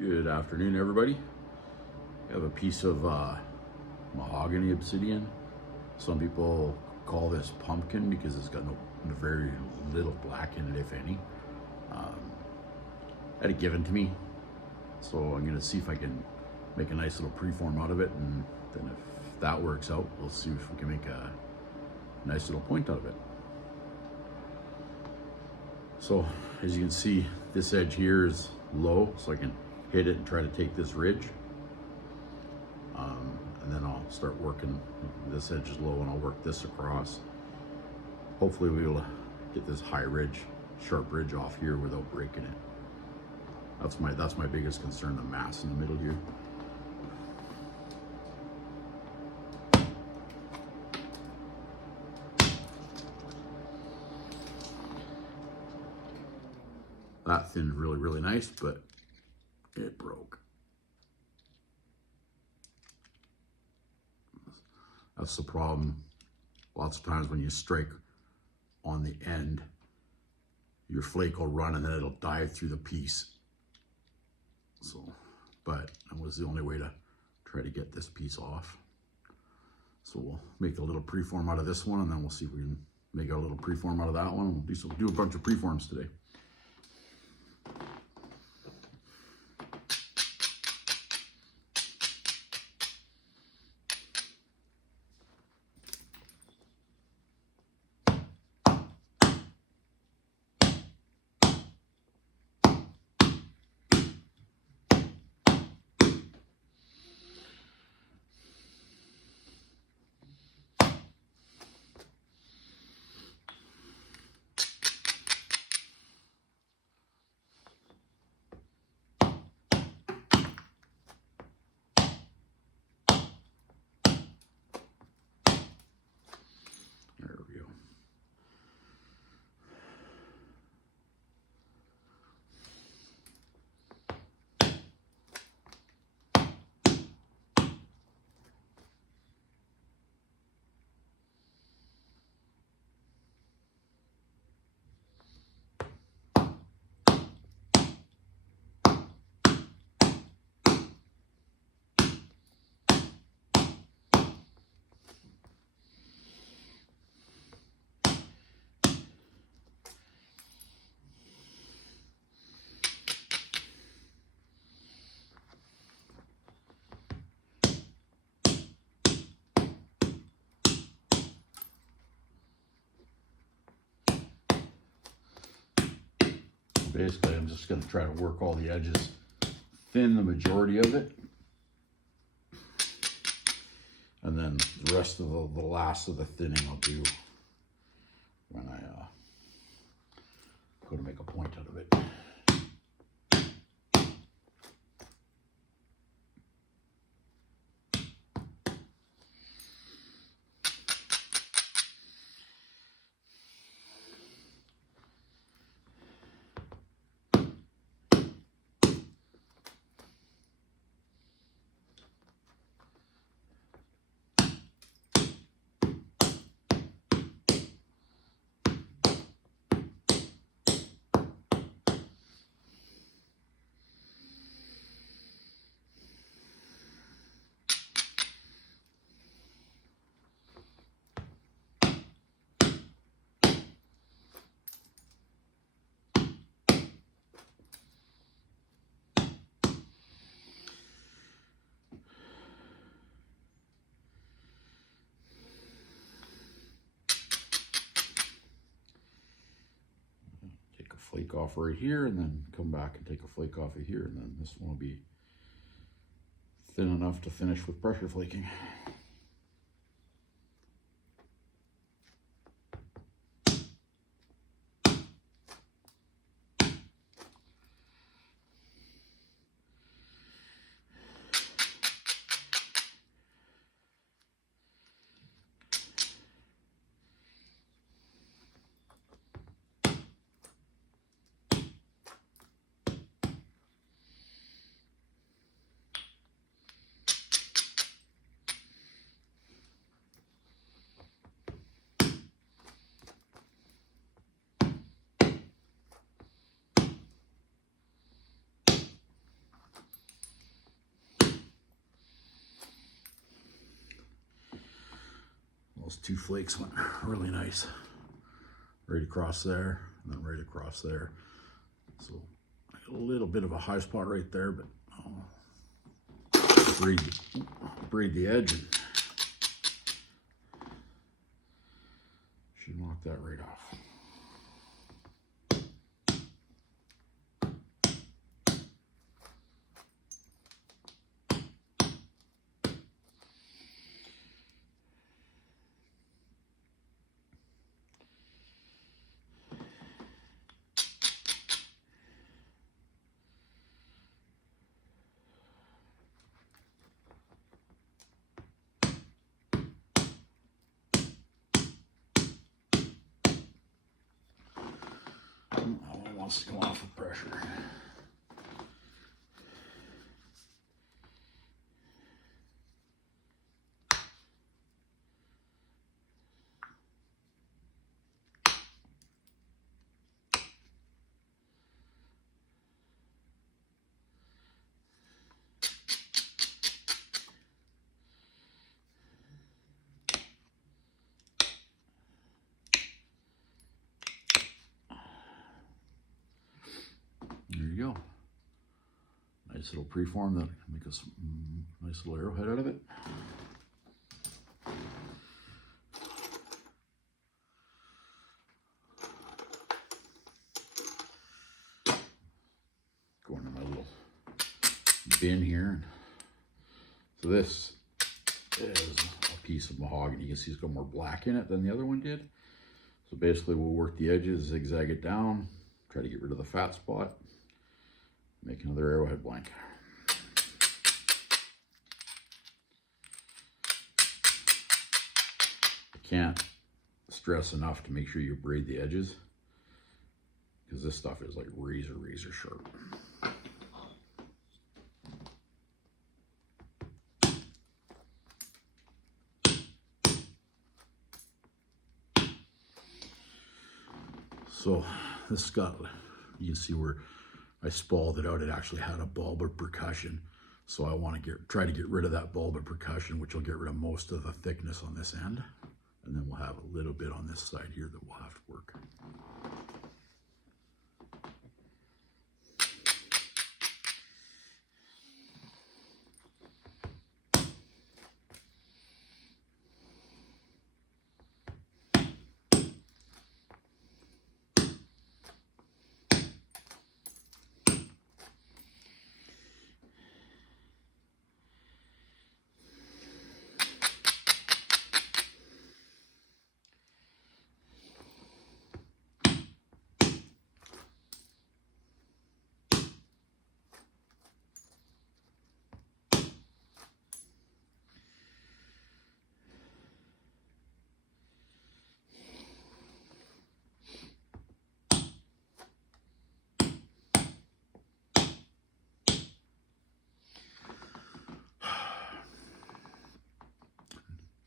Good afternoon, everybody. I have a piece of mahogany obsidian. Some people call this pumpkin because it's got very little black in it, if any. Had it given to me, so I'm gonna see if I can make a nice little preform out of it, and then if that works out, we'll see if we can make a nice little point out of it. So as you can see, this edge here is low, so I can hit it and try to take this ridge. And then I'll start working, this edge is low and I'll work this across. Hopefully we'll be able to get this high ridge, sharp ridge off here without breaking it. That's my biggest concern, the mass in the middle here. That thinned really nice, but it broke. That's the problem. Lots of times when you strike on the end, your flake will run and then it'll dive through the piece. So, but that was the only way to try to get this piece off. So we'll make a little preform out of this one, and then we'll see if we can make a little preform out of that one. We'll do a bunch of preforms today. Basically, I'm just going to try to work all the edges, thin the majority of it, and then the rest of the last of the thinning I'll do when I go to make a point out of it. Flake off right here, and then come back and take a flake off of here, and then this one will be thin enough to finish with pressure flaking. Those two flakes went really nice. Right across there, and then right across there. So I got a little bit of a high spot right there, but I'll braid the edge and should knock that right off. That one wants to come off with pressure. There you go. Nice little preform that make us a nice little arrowhead out of it. Go into my little bin here. So this is a piece of mahogany. You can see it's got more black in it than the other one did. So basically we'll work the edges, zigzag it down, try to get rid of the fat spot, make another arrowhead blank. I can't stress enough to make sure you braid the edges, because this stuff is like razor sharp. So this has got, you can see where I spalled it out. It actually had a bulb of percussion. So I want to try to get rid of that bulb of percussion, which will get rid of most of the thickness on this end. And then we'll have a little bit on this side here that we'll have to work.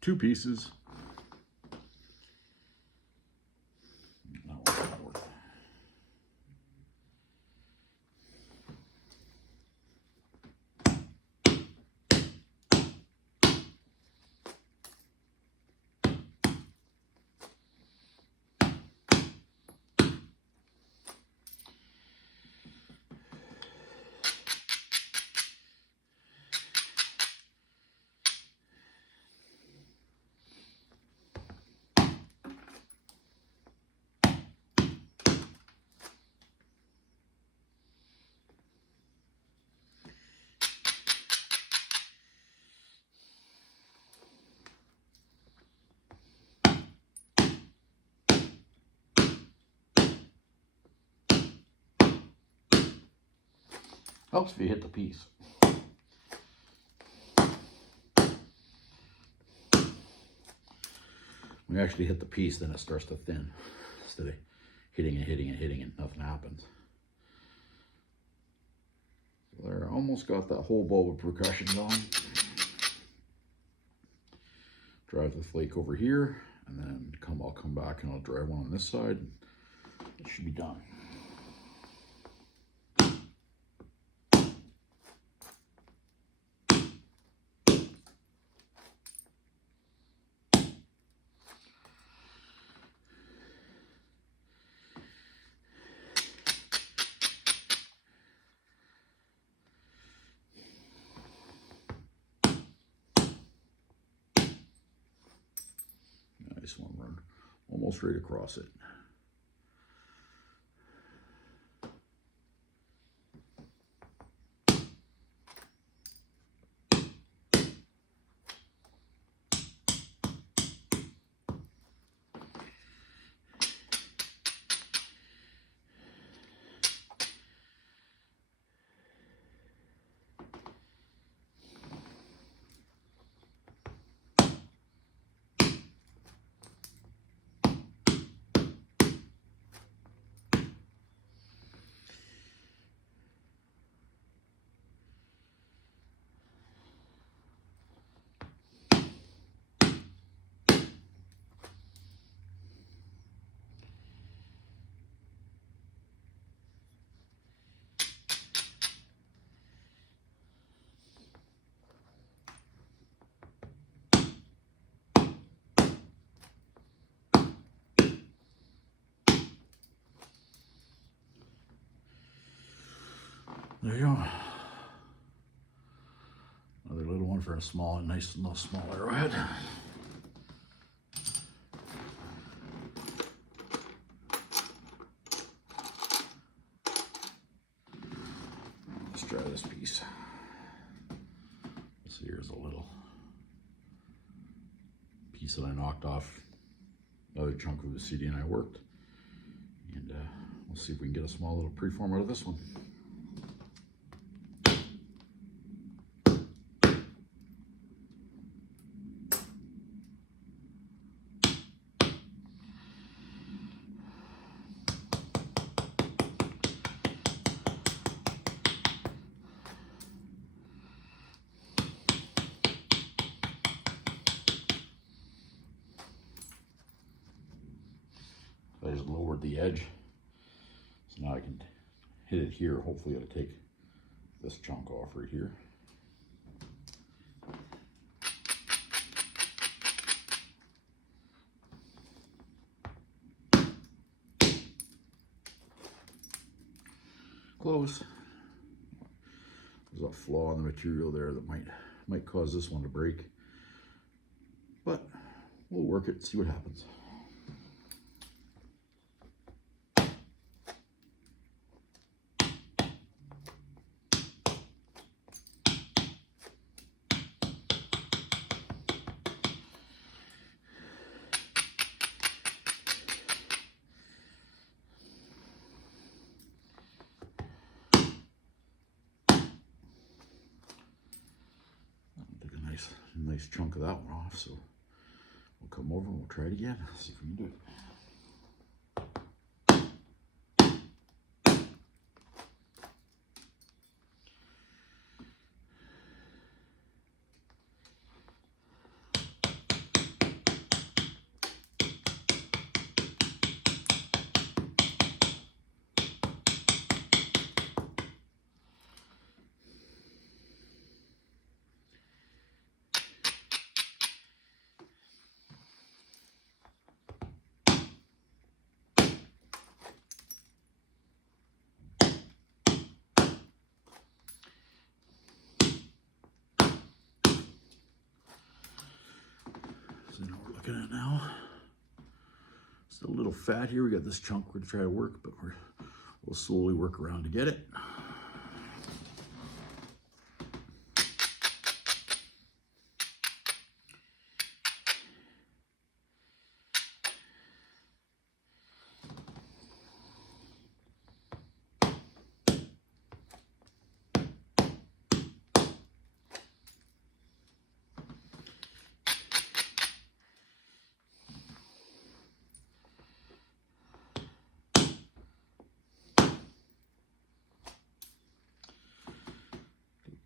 Two pieces. Helps if you hit the piece. When you actually hit the piece, then it starts to thin. Instead of hitting and nothing happens. So there, I almost got that whole bulb of percussion going. Drive the flake over here, and then I'll come back and I'll drive one on this side. It should be done. nice one, run almost right across it. There you go. Another little one for a small, nice little small arrowhead. Let's try this piece. So here's a little piece that I knocked off another chunk of the CD and I worked. And we'll see if we can get a small little preform out of this one. I just lowered the edge, so now I can hit it here. Hopefully it'll take this chunk off right here. Close. There's a flaw in the material there that might cause this one to break, but we'll work it, see what happens. Nice chunk of that one off, so we'll come over and we'll try it again, see if we can do it. So you know what we're looking at now. Still a little fat here. We got this chunk we're gonna try to work, but we'll slowly work around to get it.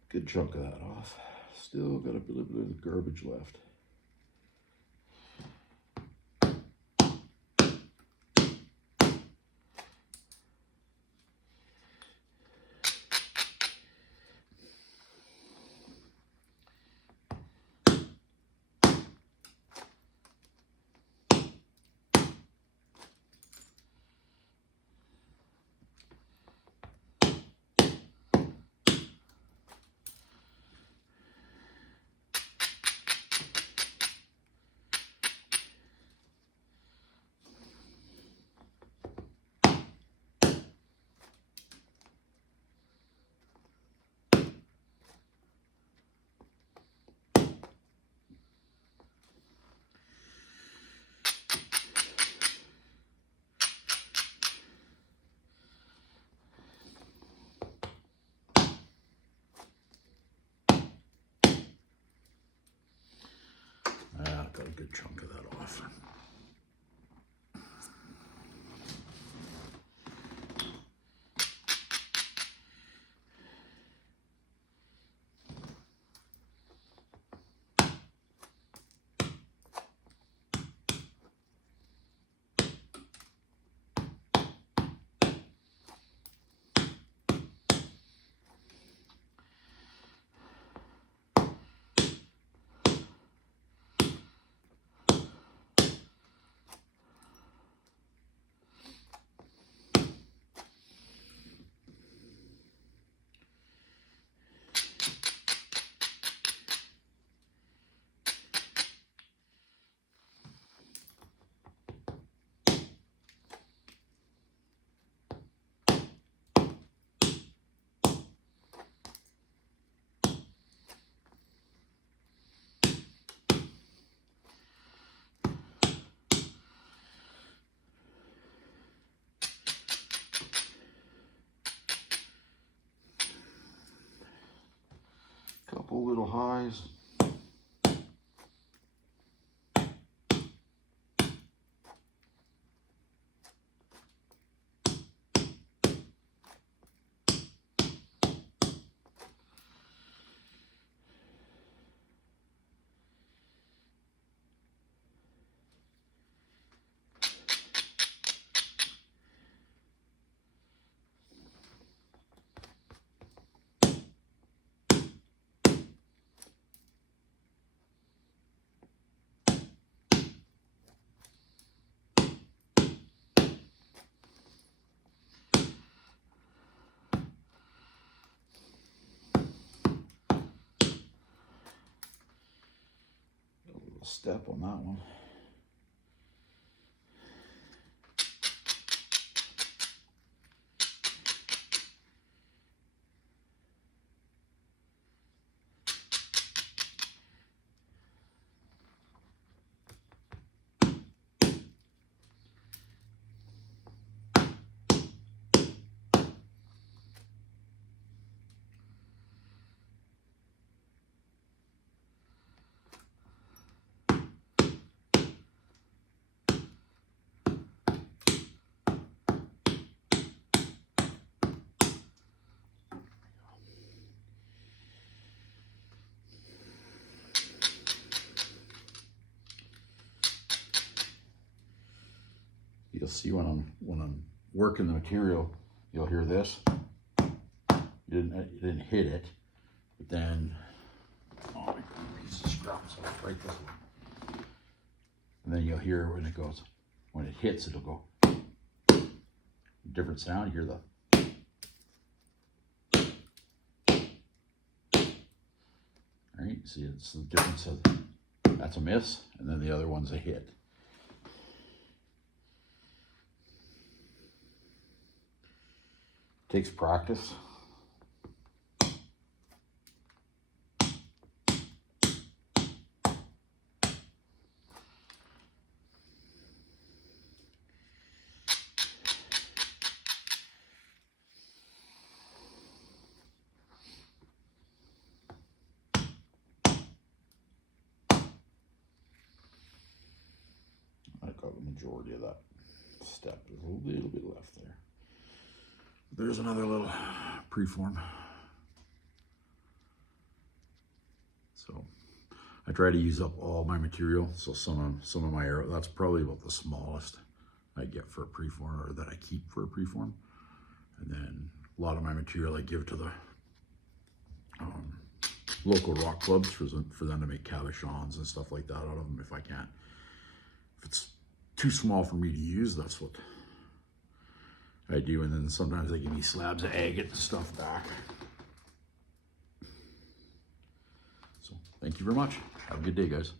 Good chunk of that off. Still got a little bit of garbage left. good chunk of that off. Couple little highs. Step on that one. You'll see when I'm working the material, you'll hear this. You didn't hit it, but then oh, piece of scrap, so right this way. And then you'll hear when it hits, it'll go different sound. You hear the right. See, it's the difference of that's a miss, and then the other one's a hit. Takes practice. I got the majority of that step. There's a little bit left there. There's another little preform. So I try to use up all my material. So some of my arrow, that's probably about the smallest I get for a preform, or that I keep for a preform. And then a lot of my material I give to the local rock clubs for them to make cabochons and stuff like that out of them if I can't. If it's too small for me to use, that's what I do. And then sometimes they give me slabs of agate and stuff back. So thank you very much. Have a good day, guys.